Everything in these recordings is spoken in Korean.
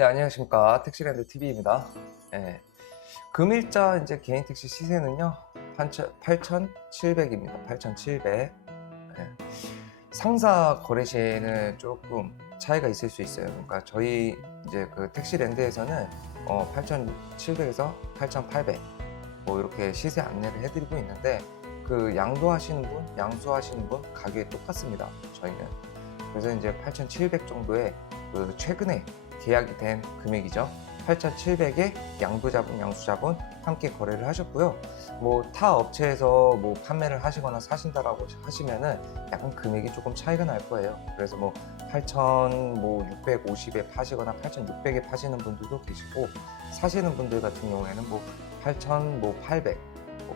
네, 안녕하십니까. 택시랜드 TV입니다. 네, 금일자 이제 개인 택시 시세는요, 8,700입니다. 8,700. 네, 상사 거래 시에는 조금 차이가 있을 수 있어요. 그러니까 저희 이제 그 택시랜드에서는 8,700에서 8,800 뭐 이렇게 시세 안내를 해드리고 있는데, 그 양도하시는 분, 양수하시는 분 가격이 똑같습니다. 저희는. 그래서 이제 8,700 정도의 그 최근에 계약이 된 금액이죠. 8,700에 양도자분, 양수자분 함께 거래를 하셨고요. 뭐 타 업체에서 뭐 판매를 하시거나 사신다라고 하시면은 약간 금액이 조금 차이가 날 거예요. 그래서 뭐 8,650에 파시거나 8,600에 파시는 분들도 계시고, 사시는 분들 같은 경우에는 뭐 8,800,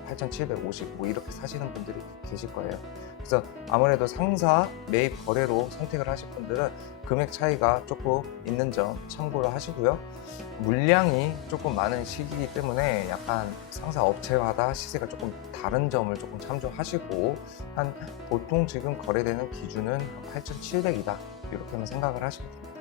8,750 뭐 이렇게 사시는 분들이 계실 거예요. 그래서 아무래도 상사 매입 거래로 선택을 하실 분들은 금액 차이가 조금 있는 점 참고를 하시고요. 물량이 조금 많은 시기이기 때문에 약간 상사 업체마다 시세가 조금 다른 점을 조금 참조하시고, 한 보통 지금 거래되는 기준은 8,700이다 이렇게만 생각을 하시면 됩니다.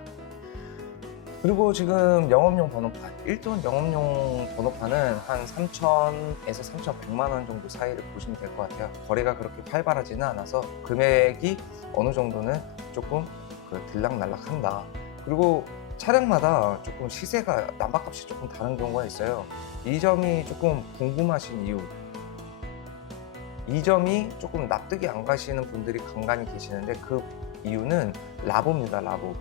그리고 지금 영업용 번호판, 1톤 영업용 번호판은 한 3,000에서 3,100만 원 정도 사이를 보시면 될 것 같아요. 거래가 그렇게 활발하지는 않아서 금액이 어느 정도는 조금 들락날락한다. 그리고 차량마다 조금 시세가, 난방값이 조금 다른 경우가 있어요. 이 점이 조금 궁금하신 이유, 이 점이 조금 납득이 안 가시는 분들이 간간히 계시는데, 그 이유는 라보입니다. 라보.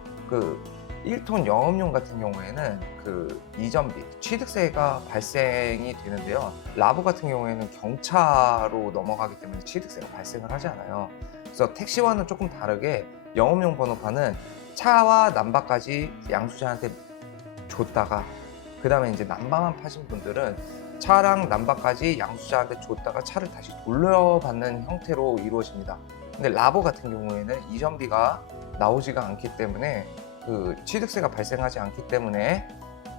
1톤 영업용 같은 경우에는 그 이전비, 취득세가 발생이 되는데요. 라보 같은 경우에는 경차로 넘어가기 때문에 취득세가 발생을 하지 않아요. 그래서 택시와는 조금 다르게 영업용 번호판은 차와 난방까지 양수자한테 줬다가, 그 다음에 이제 난방만 파신 분들은 차랑 난방까지 양수자한테 줬다가 차를 다시 돌려받는 형태로 이루어집니다. 근데 라보 같은 경우에는 이전비가 나오지가 않기 때문에, 그 취득세가 발생하지 않기 때문에,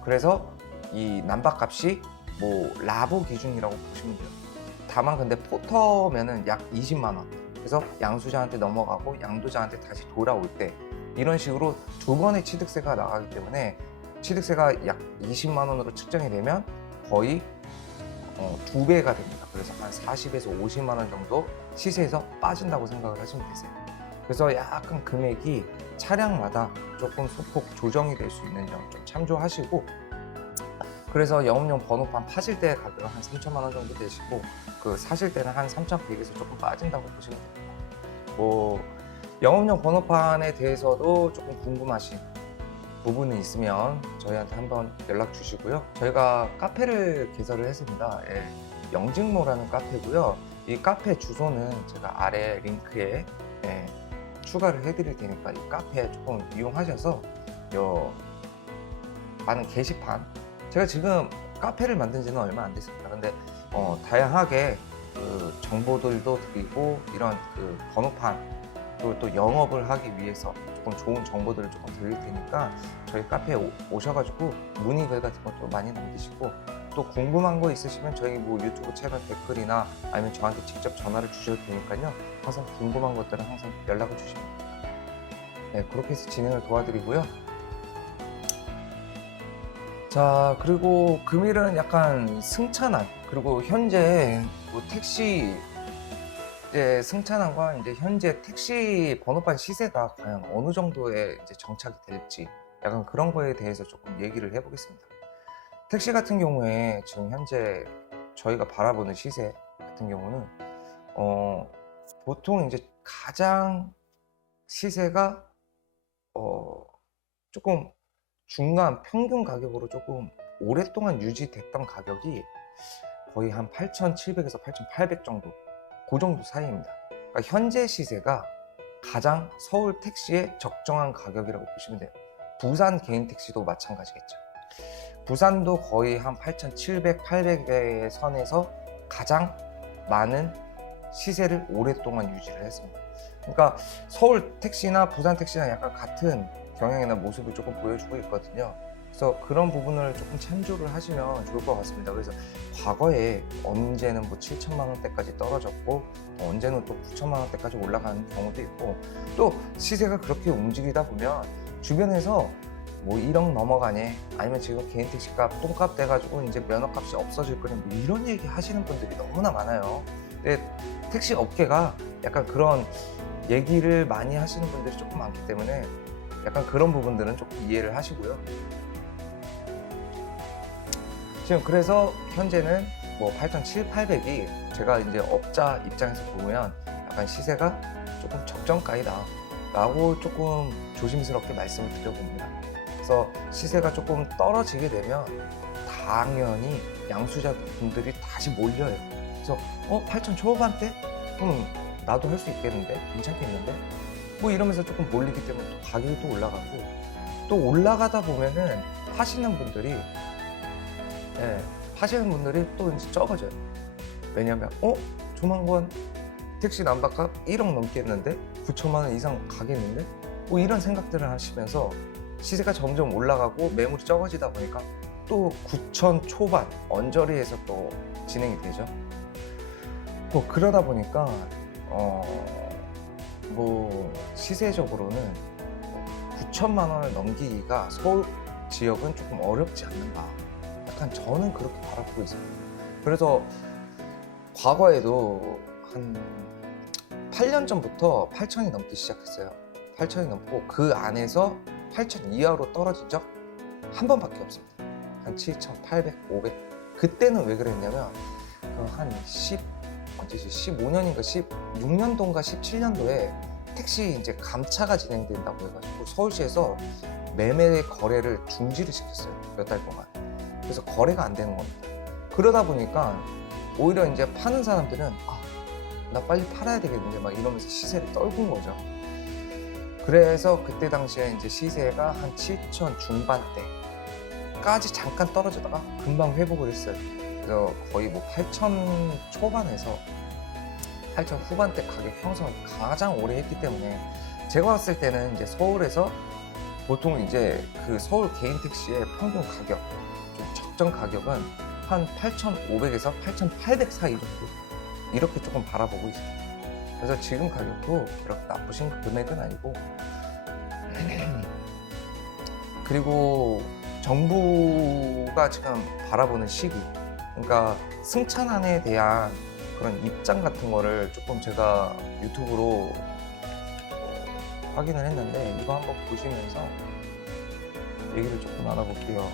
그래서 이 난방값이 뭐 라보 기준이라고 보시면 돼요. 다만 근데 포터면은 약 20만 원. 그래서 양수자한테 넘어가고 양도자한테 다시 돌아올 때 이런 식으로 두 번의 취득세가 나가기 때문에, 취득세가 약 20만 원으로 측정이 되면 거의 2배가 됩니다. 그래서 한 40에서 50만 원 정도 시세에서 빠진다고 생각을 하시면 되세요. 그래서 약간 금액이 차량마다 조금 소폭 조정이 될 수 있는 점 좀 참조하시고, 그래서 영업용 번호판 파실 때 가격은 한 3천만 원 정도 되시고, 그 사실 때는 한 3,100에서 조금 빠진다고 보시면 됩니다. 뭐 영업용 번호판에 대해서도 조금 궁금하신 부분이 있으면 저희한테 한번 연락 주시고요. 저희가 카페를 개설을 했습니다. 예, 영직모라는 카페고요. 이 카페 주소는 제가 아래 링크에 추가를 해드릴 테니까 이 카페 조금 이용하셔서 많은 게시판, 제가 지금 카페를 만든 지는 얼마 안 됐습니다. 근데 다양하게 그 정보들도 드리고, 이런 그 번호판, 그리고 또 영업을 하기 위해서 조금 좋은 정보들을 조금 드릴 테니까 저희 카페에 오셔가지고 문의글 같은 것도 많이 남기시고, 또 궁금한 거 있으시면 저희 뭐 유튜브 채널 댓글이나 아니면 저한테 직접 전화를 주셔도 되니까요. 항상 궁금한 것들은 항상 연락을 주시면 됩니다. 네, 그렇게 해서 진행을 도와드리고요. 자, 그리고 금일은 약간 승차난, 그리고 현재 뭐 택시 이제 승차난과 이제 현재 택시 번호판 시세가 과연 어느 정도에 이제 정착이 될지, 약간 그런 거에 대해서 조금 얘기를 해보겠습니다. 택시 같은 경우에 지금 현재 저희가 바라보는 시세 같은 경우는 보통 이제 가장 시세가 조금 중간 평균 가격으로 조금 오랫동안 유지됐던 가격이 거의 한 8,700에서 8,800 정도, 그 정도 사이입니다. 그러니까 현재 시세가 가장 서울 택시의 적정한 가격이라고 보시면 돼요. 부산 개인 택시도 마찬가지겠죠. 부산도 거의 한 8,700, 800의 선에서 가장 많은 시세를 오랫동안 유지를 했습니다. 그러니까 서울 택시나 부산 택시나 약간 같은 경향이나 모습을 조금 보여주고 있거든요. 그래서 그런 부분을 조금 참조를 하시면 좋을 것 같습니다. 그래서 과거에 언제는 뭐 7천만 원대까지 떨어졌고, 언제는 또 9천만 원대까지 올라가는 경우도 있고, 또 시세가 그렇게 움직이다 보면 주변에서 뭐 1억 넘어가네, 아니면 지금 개인 택시값 똥값 돼가지고 이제 면허값이 없어질 거네, 뭐 이런 얘기 하시는 분들이 너무나 많아요. 근데 택시 업계가 약간 그런 얘기를 많이 하시는 분들이 조금 많기 때문에 약간 그런 부분들은 조금 이해를 하시고요. 지금 그래서 현재는 뭐 8,700이 제가 이제 업자 입장에서 보면 약간 시세가 조금 적정가이다 라고 조금 조심스럽게 말씀을 드려봅니다. 그래서 시세가 조금 떨어지게 되면 당연히 양수자 분들이 다시 몰려요. 그래서 8,000 초반대? 그럼 나도 할 수 있겠는데? 괜찮겠는데? 뭐 이러면서 조금 몰리기 때문에 또 가격이 또 올라가고, 또 올라가다 보면은 파시는 분들이 또 이제 적어져요. 왜냐면 조만간 택시 남바값 1억 넘겠는데? 9천만 원 이상 가겠는데? 뭐 이런 생각들을 하시면서 시세가 점점 올라가고 매물이 적어지다 보니까 또 9천 초반 언저리에서 또 진행이 되죠. 뭐 그러다 보니까 뭐 시세적으로는 9천만 원을 넘기기가 서울 지역은 조금 어렵지 않는가, 약간 저는 그렇게 바라보고 있습니다. 그래서 과거에도 한 8년 전부터 8천이 넘기 시작했어요. 8천이 넘고 그 안에서 8천 이하로 떨어진 적 한 번밖에 없습니다. 한 7,800, 500. 그때는 왜 그랬냐면 한 15년인가 16년도인가 17년도에 택시 이제 감차가 진행된다고 해가지고 서울시에서 매매 거래를 중지를 시켰어요. 몇 달 동안. 그래서 거래가 안 되는 겁니다. 그러다 보니까 오히려 이제 파는 사람들은 나 빨리 팔아야 되겠는데 막 이러면서 시세를 떨군 거죠. 그래서 그때 당시에 이제 시세가 한 7천 중반대까지 잠깐 떨어지다가 금방 회복을 했어요. 그래서 거의 뭐 8천 초반에서 8천 후반대 가격 형성을 가장 오래 했기 때문에 제가 봤을 때는 이제 서울에서 보통 이제 그 서울 개인 택시의 평균 가격, 좀 적정 가격은 한 8,500에서 8,800 사이 정도, 이렇게 조금 바라보고 있습니다. 그래서 지금 가격도 그렇게 나쁘신 금액은 아니고, 그리고 정부가 지금 바라보는 시기, 그러니까 승차난에 대한 그런 입장 같은 거를 조금 제가 유튜브로 확인을 했는데, 이거 한번 보시면서 얘기를 조금 나눠볼게요.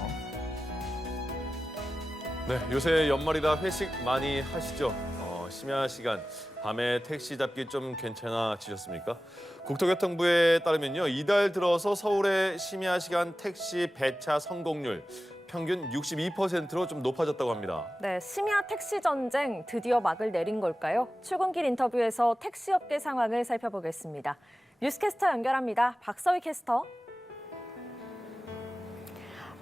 네, 요새 연말이라 회식 많이 하시죠? 심야 시간, 밤에 택시 잡기 좀 괜찮아지셨습니까? 국토교통부에 따르면요, 이달 들어서 서울의 심야 시간 택시 배차 성공률 평균 62%로 좀 높아졌다고 합니다. 네, 심야 택시 전쟁 드디어 막을 내린 걸까요? 출근길 인터뷰에서 택시업계 상황을 살펴보겠습니다. 뉴스캐스터 연결합니다. 박서희 캐스터.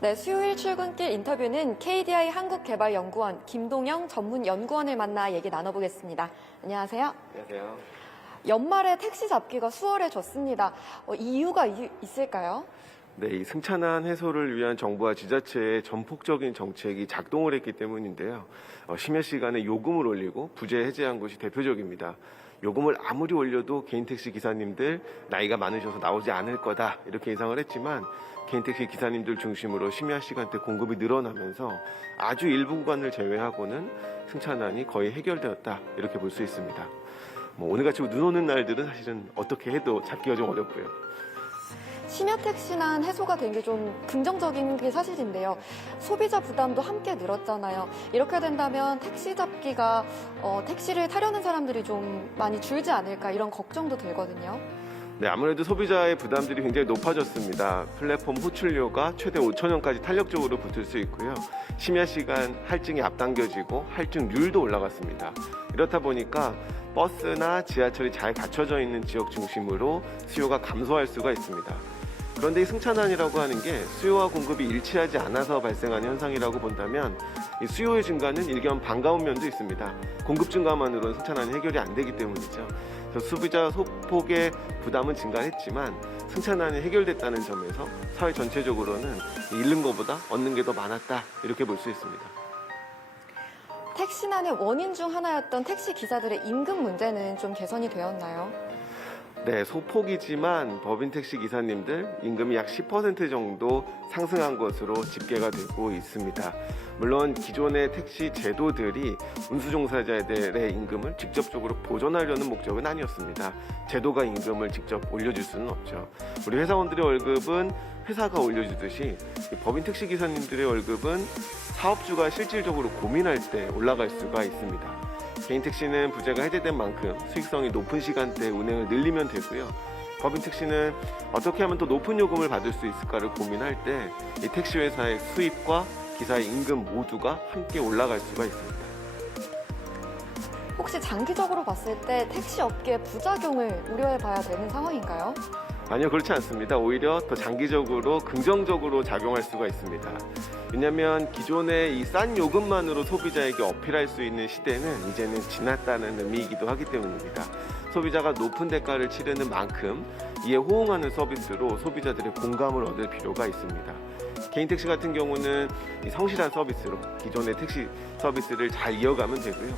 네, 수요일 출근길 인터뷰는 KDI 한국개발연구원 김동영 전문연구원을 만나 얘기 나눠보겠습니다. 안녕하세요. 안녕하세요. 연말에 택시 잡기가 수월해졌습니다. 이유가 있을까요? 네, 이 승차난 해소를 위한 정부와 지자체의 전폭적인 정책이 작동을 했기 때문인데요. 심야 시간에 요금을 올리고 부재 해제한 것이 대표적입니다. 요금을 아무리 올려도 개인 택시 기사님들 나이가 많으셔서 나오지 않을 거다 이렇게 예상을 했지만, 개인 택시 기사님들 중심으로 심야 시간대 공급이 늘어나면서 아주 일부 구간을 제외하고는 승차난이 거의 해결되었다 이렇게 볼 수 있습니다. 오늘같이 눈 오는 날들은 사실은 어떻게 해도 잡기가 좀 어렵고요. 심야 택시난 해소가 된 게 좀 긍정적인 게 사실인데요. 소비자 부담도 함께 늘었잖아요. 이렇게 된다면 택시 잡기가 택시를 타려는 사람들이 좀 많이 줄지 않을까, 이런 걱정도 들거든요. 네, 아무래도 소비자의 부담들이 굉장히 높아졌습니다. 플랫폼 호출료가 최대 5,000원까지 탄력적으로 붙을 수 있고요. 심야 시간 할증이 앞당겨지고 할증률도 올라갔습니다. 이렇다 보니까 버스나 지하철이 잘 갖춰져 있는 지역 중심으로 수요가 감소할 수가 있습니다. 그런데 이 승차난이라고 하는 게 수요와 공급이 일치하지 않아서 발생하는 현상이라고 본다면, 이 수요의 증가는 일견 반가운 면도 있습니다. 공급 증가만으로는 승차난이 해결이 안 되기 때문이죠. 그래서 소비자 소폭의 부담은 증가했지만 승차난이 해결됐다는 점에서 사회 전체적으로는 잃는 것보다 얻는 게 더 많았다 이렇게 볼 수 있습니다. 택시난의 원인 중 하나였던 택시 기사들의 임금 문제는 좀 개선이 되었나요? 네, 소폭이지만 법인 택시 기사님들 임금이 약 10% 정도 상승한 것으로 집계가 되고 있습니다. 물론 기존의 택시 제도들이 운수종사자들의 임금을 직접적으로 보전하려는 목적은 아니었습니다. 제도가 임금을 직접 올려줄 수는 없죠. 우리 회사원들의 월급은 회사가 올려주듯이 이 법인 택시 기사님들의 월급은 사업주가 실질적으로 고민할 때 올라갈 수가 있습니다. 개인 택시는 부재가 해제된 만큼 수익성이 높은 시간대에 운행을 늘리면 되고요. 법인 택시는 어떻게 하면 더 높은 요금을 받을 수 있을까를 고민할 때 이 택시 회사의 수입과 기사의 임금 모두가 함께 올라갈 수가 있습니다. 혹시 장기적으로 봤을 때 택시 업계의 부작용을 우려해 봐야 되는 상황인가요? 아니요, 그렇지 않습니다. 오히려 더 장기적으로 긍정적으로 작용할 수가 있습니다. 왜냐하면 기존의 이 싼 요금만으로 소비자에게 어필할 수 있는 시대는 이제는 지났다는 의미이기도 하기 때문입니다. 소비자가 높은 대가를 치르는 만큼 이에 호응하는 서비스로 소비자들의 공감을 얻을 필요가 있습니다. 개인 택시 같은 경우는 이 성실한 서비스로 기존의 택시 서비스를 잘 이어가면 되고요.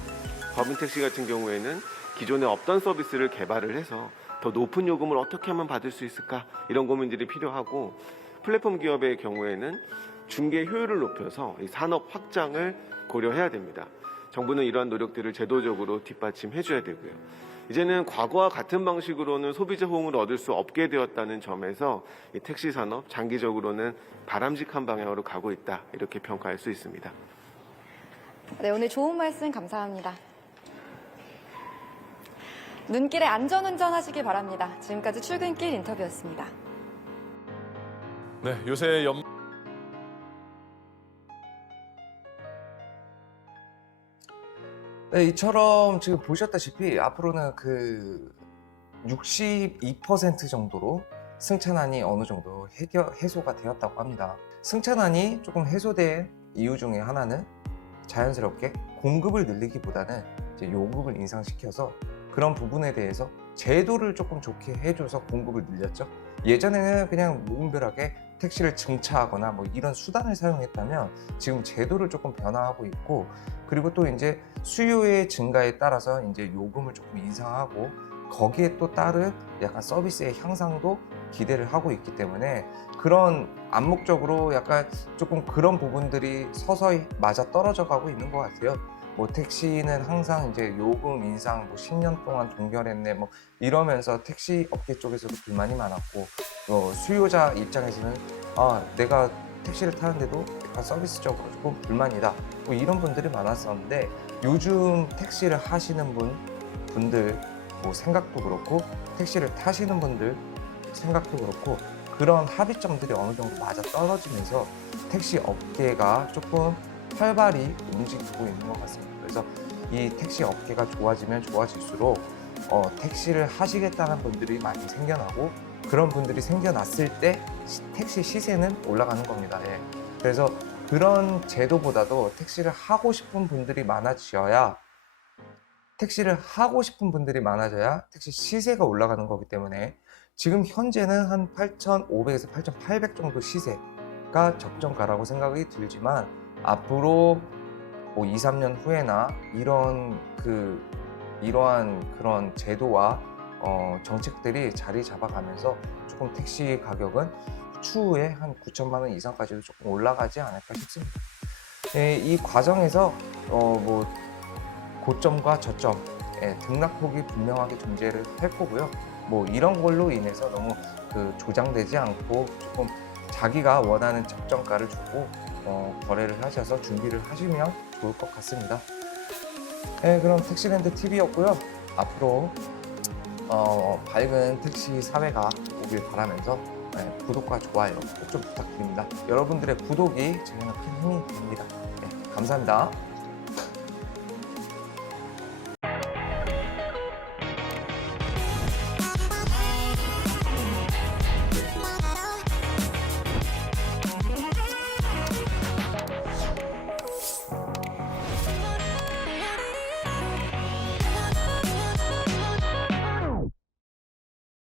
법인 택시 같은 경우에는 기존에 없던 서비스를 개발을 해서 더 높은 요금을 어떻게 하면 받을 수 있을까, 이런 고민들이 필요하고, 플랫폼 기업의 경우에는 중개 효율을 높여서 이 산업 확장을 고려해야 됩니다. 정부는 이러한 노력들을 제도적으로 뒷받침해줘야 되고요. 이제는 과거와 같은 방식으로는 소비자 호응을 얻을 수 없게 되었다는 점에서 이 택시 산업 장기적으로는 바람직한 방향으로 가고 있다, 이렇게 평가할 수 있습니다. 네, 오늘 좋은 말씀 감사합니다. 눈길에 안전운전 하시기 바랍니다. 지금까지 출근길 인터뷰였습니다. 네, 요새 네, 이처럼 지금 보셨다시피 앞으로는 그 62% 정도로 승차난이 어느 정도 해소가 되었다고 합니다. 승차난이 조금 해소된 이유 중에 하나는 자연스럽게 공급을 늘리기보다는 이제 요금을 인상시켜서 그런 부분에 대해서 제도를 조금 좋게 해줘서 공급을 늘렸죠. 예전에는 그냥 무분별하게 택시를 증차하거나 뭐 이런 수단을 사용했다면 지금 제도를 조금 변화하고 있고, 그리고 또 이제 수요의 증가에 따라서 이제 요금을 조금 인상하고 거기에 또 따른 약간 서비스의 향상도 기대를 하고 있기 때문에 그런 암묵적으로 약간 조금 그런 부분들이 서서히 맞아 떨어져 가고 있는 것 같아요. 뭐 택시는 항상 이제 요금 인상 뭐 10년 동안 동결했네 뭐 이러면서 택시 업계 쪽에서도 불만이 많았고, 수요자 입장에서는 내가 택시를 타는데도 약간 서비스적으로 조금 불만이다 뭐 이런 분들이 많았었는데, 요즘 택시를 하시는 분들 뭐 생각도 그렇고 택시를 타시는 분들 생각도 그렇고 그런 합의점들이 어느 정도 맞아 떨어지면서 택시 업계가 조금 활발히 움직이고 있는 것 같습니다. 그래서 이 택시 업계가 좋아지면 좋아질수록 택시를 하시겠다는 분들이 많이 생겨나고, 그런 분들이 생겨났을 때 택시 시세는 올라가는 겁니다. 예. 그래서 그런 제도보다도 택시를 하고 싶은 분들이 많아져야 택시 시세가 올라가는 거기 때문에 지금 현재는 한 8,500에서 8,800 정도 시세가 적정가라고 생각이 들지만, 앞으로 뭐 2, 3년 후에나 이러한 그런 제도와 정책들이 자리 잡아가면서 조금 택시 가격은 추후에 한 9천만 원 이상까지도 조금 올라가지 않을까 싶습니다. 이 과정에서 뭐 고점과 저점, 등락폭이 분명하게 존재를 할 거고요. 뭐 이런 걸로 인해서 너무 조장되지 않고 조금 자기가 원하는 적정가를 주고 거래를 하셔서 준비를 하시면 좋을 것 같습니다. 그럼 택시랜드 TV였고요. 앞으로 밝은 택시 사회가 오길 바라면서 구독과 좋아요 꼭 좀 부탁드립니다. 여러분들의 구독이 저희는 큰 힘이 됩니다. 감사합니다.